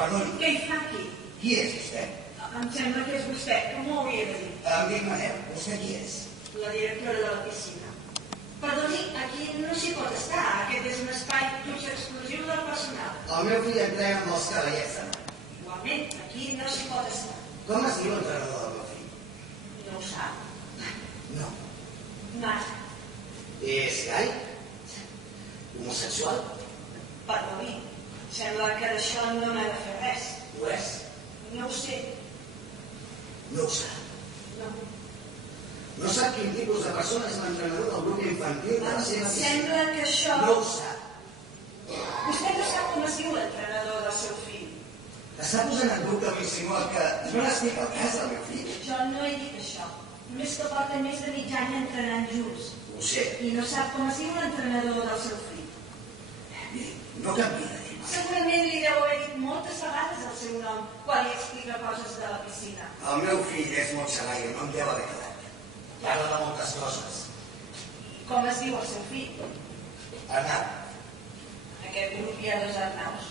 Perdoni. Què hi fa aquí? Qui és vostè? Em sembla que és vostè, que m'ho hauria de dir. Em dic Manel. Vostè qui és? La directora de la piscina. Perdoni, aquí no s'hi pot estar. Aquest és un espai d'ús exclusiu del personal. El meu fill entrena amb els cavallets de mar. Igualment, aquí no s'hi pot estar. Com es diu l'entrenador del meu fill? No ho sap. No. Mare. És gai? Homosexual? Perdoni, sembla que d'això no n'ha de fer res. Ho és? No ho sé. No ho sap. No. No sap quin tipus de persona és l'entrenador del grup infantil de la seva piscina? Sembla que això... No ho sap. Vostè no sap com es diu l'entrenador del seu fill. Està posant en dubte o insinua que no n'estic al cas del meu fill? Jo no he dit això. Només que porta més de mig any entrenant junts. Ho sé. I no sap com es diu l'entrenador del seu fill. Miri, no canvia de tema. Segurament li deu haver dit moltes vegades el seu nom quan li explica coses de la piscina. El meu fill és molt xalai, no em deu haver quedat. Parla de moltes coses. Com es diu el seu fill? Arnau. En aquest grup hi ha 2 Arnaus.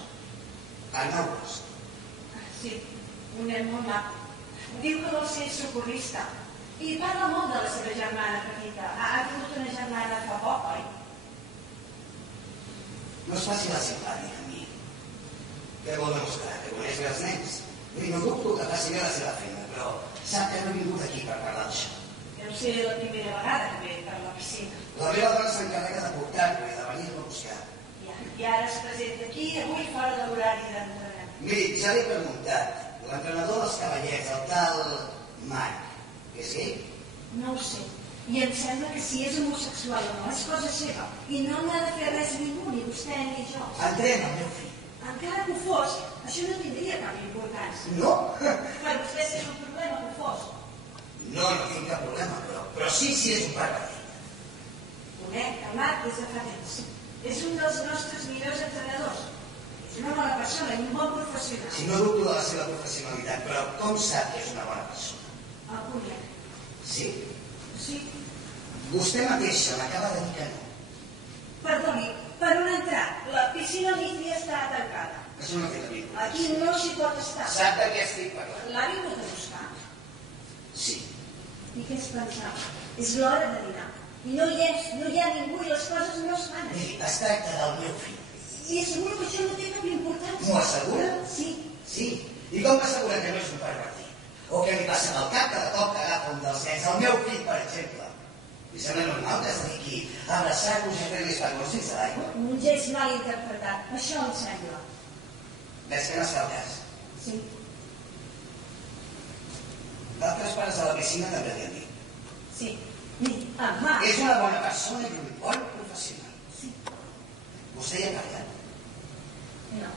Arnau Bosch. Sí, un nen molt maco. Diu que vol ser socorrista. I parla molt de la seva germana petita. Ha tingut una germana fa poc, oi? No es faci la simpàtica amb mi. Què vol demostrar? Que coneix bé els nens? Miri, no dubto que faci bé la seva feina, però sap que no he vingut aquí per parlar d'això. Deu ser la primera vegada que ve per la piscina. La meva dona s'encarrega de portar-lo i de venir-lo a buscar. I ara es presenta aquí, avui fora de l'horari d'entrenament. Miri, ja l'he preguntat. L'entrenador dels cavallets, el tal Marc, és ell? No ho sé. I em sembla que si és homosexual o no és cosa seva. I no n'ha de fer res ningú, ni vostè ni jo. Entrena el meu fill. Encara que ho fos, això no tindria cap importància. No? Per vostè és un problema que ho fos. No, no tinc cap problema, però sí és un pervertit. Conec el Marc des de fa temps. És un dels nostres millors entrenadors. És una bona persona i un bon professional. Si no dubto de la seva professionalitat, però com sap que és una bona persona? El conec. Sí? Sí. Vostè mateixa m'acaba de dir que no. Perdoni, per on entrar? La piscina al migdia està tancada. Això no té cap importància. Aquí no s'hi pot estar. Sap de què estic parlant? L'ha vingut a buscar. Sí. I què es pensava? És l'hora de dinar. I no hi és, no hi ha ningú i les coses no es fan. Miri, es tracta del meu fill. I asseguro que això no té cap importància. M'ho assegura? Sí. Sí. I com m'assegura que no és un pervertit? O què li passa pel cap cada cop que agafa un dels nens? El meu fill, per exemple. Li sembla normal que es dediqui a abraçar-los i a fer-los petons sense l'aigua? Un gest mal interpretat. Això em sembla. Ves que no es fa el cas. Sí. D'altres pares a la piscina també li han dit. Sí. Miri, en Marc. És una bona persona i un bon professional. Sí. Vostè hi ha parlat? No.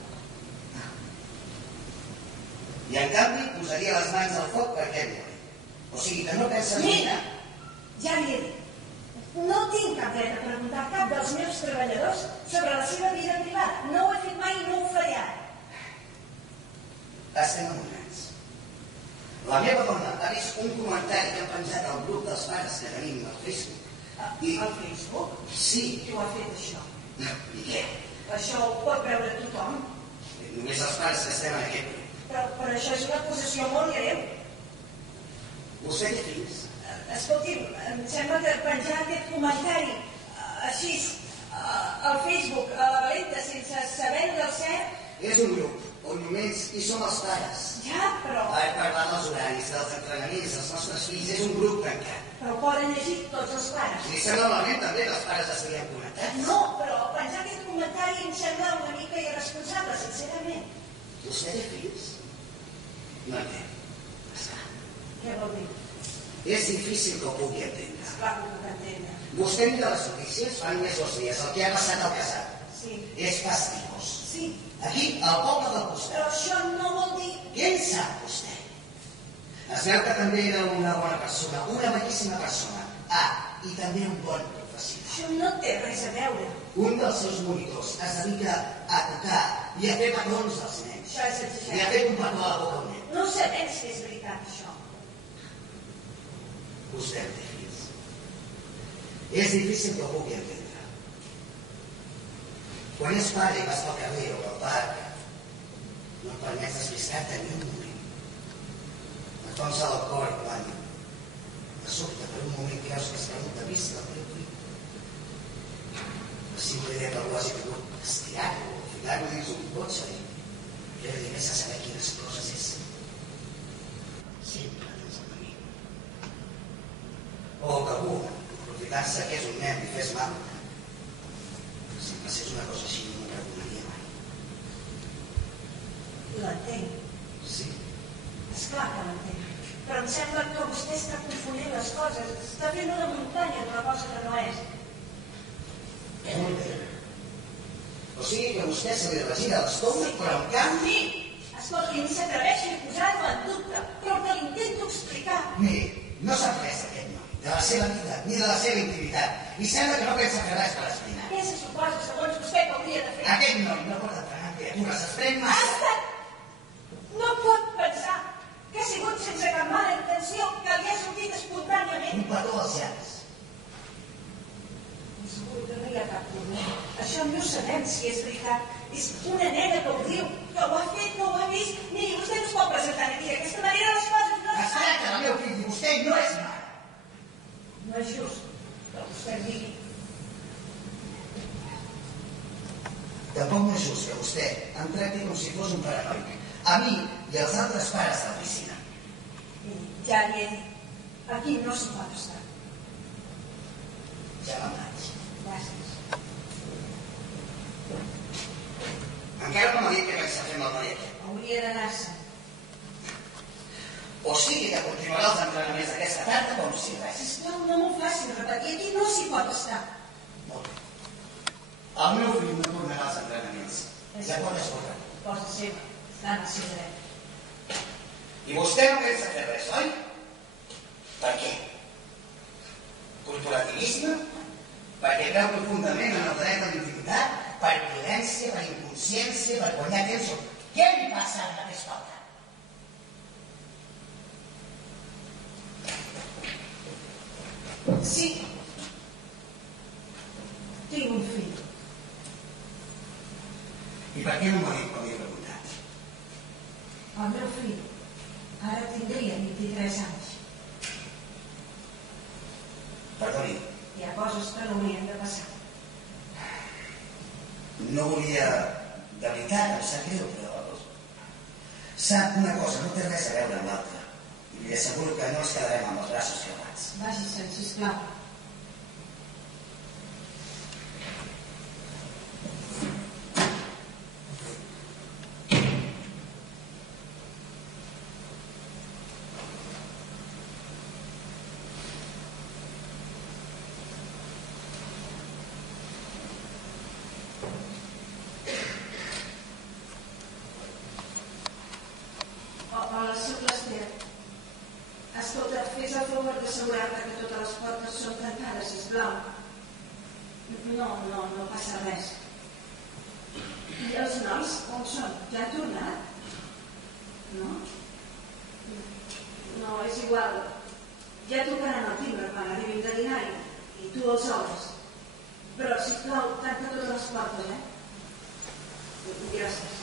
I en canvi posaria les mans al foc per què mori. O sigui que no pensa en Mira, ja li he dit. No tinc cap dret a preguntar a cap dels meus treballadors sobre la seva vida privada. No ho he fet mai i no ho faré ara. Estem amonats. La meva dona ha vist un comentari que ha penjat al grup dels pares que tenim al Facebook. Al Facebook? Sí. Qui ho ha fet, això? I què? Això ho pot veure tothom. Només els pares que estem en aquest grup. Però això és una acusació molt greu. Vostè té fills? Escolti, em sembla que penjar aquest comentari així al Facebook, a la valenta, sense saber-ho del cert... És un grup on només hi som els pares. Ja, però... Parlar dels horaris, dels entrenaments, dels nostres fills, és un grup tancat. Però poden llegir tots els pares. Li sembla malament també que els pares estiguin connectats? No, però penjar aquest comentari em sembla una mica irresponsable, sincerament. Vostè té fills? No entenc. Esclar. Què vol dir? És difícil que ho pugui entendre. Esclar que ho puc entendre. Vostè mira les notícies fa només 2 dies, el que ha passat al casat. Sí. És fastigós. Sí. Aquí, al poble del Però costat. això no vol dir... Què en sap vostè? Es veu que també era una bona persona, una boníssima persona. I també un bon professional. Això no té res a veure. Un dels seus monitors es dedica a tocar i a fer petons als nens. Això és I a exagerat. fer un petó a la boca a un nen. No sabem si és veritat, això. Vostè en té fills. És difícil que ho pugui entendre. Quan és pare i vas pel carrer o al parc, No em permets despistar-te ni un moment. Et fa un salt al cor quan, de sobte, per un moment creus que has perdut de vista el teu fill. La simple idea que algú hagi pogut estirar-lo o filar-lo dins un cotxe i fer-li més a saber quines coses és. Sempre tens el camí. O que algú, aprofitant-se que és un nen i fes mal, si em passés una cosa així no me'n recordaria mai. L'entenc. Sí? Esclar que l'entenc. Però em sembla que vostè està confonent les coses. Està fent una muntanya d'una cosa que no és. Molt bé. O sigui que a vostè se li regira l'estómac, però en canvi... Escolti, ni s'atreveixi a posar-ho en dubte, però que l'intento explicar. Miri, no sap res d'aquest noi, de la seva vida, ni de la seva intimitat. I sembla que no pensa fer res per estimar. Què se suposa, segons vostè, que hauria de fer? Aquest noi no pot entrenar criatures, es pren massa. No pot pensar que ha sigut sense cap mala intenció, que li ha sortit espontàniament. Un petó als llavis. Segur que no hi ha cap problema. Això no sabem si és veritat. És una nena que ho diu, que ho ha fet, que ho ha vist. Miri, vostè no es pot presentar aquí d'aquesta manera, les coses no es fan. Es tracta del meu fill i vostè no és mare. No és just que vostè em digui. Tampoc no és just que vostè em tracti com si fos un paranoic. A mi i als altres pares de l'oficina. Ja li he dit, aquí no s'hi pot estar. Ja me'n vaig. Gràcies. Encara no m'ha dit què pensa fer amb el noi aquest. Hauria d'anar-se. O sigui que continuarà els entrenaments d'aquesta tarda com si res. Sisplau, no m'ho faci repetir. Aquí no s'hi pot estar. Molt bé. El meu fill no tornarà als entrenaments. Ja pot escoltar. Cosa seva. Està en el seu dret. I vostè no pensa fer res, oi? Per què? Corporativisme? Perquè creu profundament en el dret a l'intimitat? Per prudència, per inconsciència, per guanyar temps? Què li passa ara mateix pel cap? Sí. Tinc un fill. I per què no m'ho ha dit quan li he preguntat? El meu fill ara tindria 23 anys. Perdoni, Hi ha coses que no haurien de passar. no volia... De veritat, em sap greu, però... Sap, una cosa no té res a veure amb l'altra. I li asseguro que no ens quedarem amb els braços creuats. Vagi-se'n, sisplau. Hola, soc l'Ester. Escolta, fes el favor d'assegurar-te que totes les portes són tancades, sisplau. No passa res. I els nois, on són? Ja han tornat? No? No, és igual. Ja tocaran el timbre quan arribin de dinar i tu els obres. Però, sisplau, tanca totes les portes, eh? Gràcies.